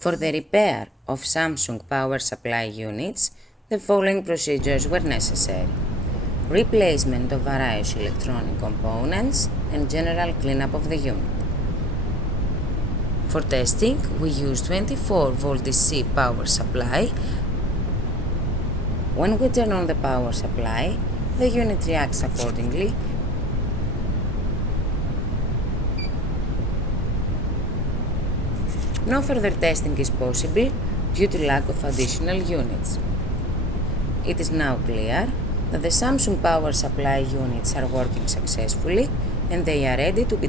For the repair of Samsung power supply units, the following procedures were necessary: replacement of various electronic components and general cleanup of the unit. For testing, we used 24-volt DC power supply. When we turn on the power supply, the unit reacts accordingly. No further testing is possible due to lack of additional units. It is now clear that the Samsung power supply units are working successfully and they are ready to be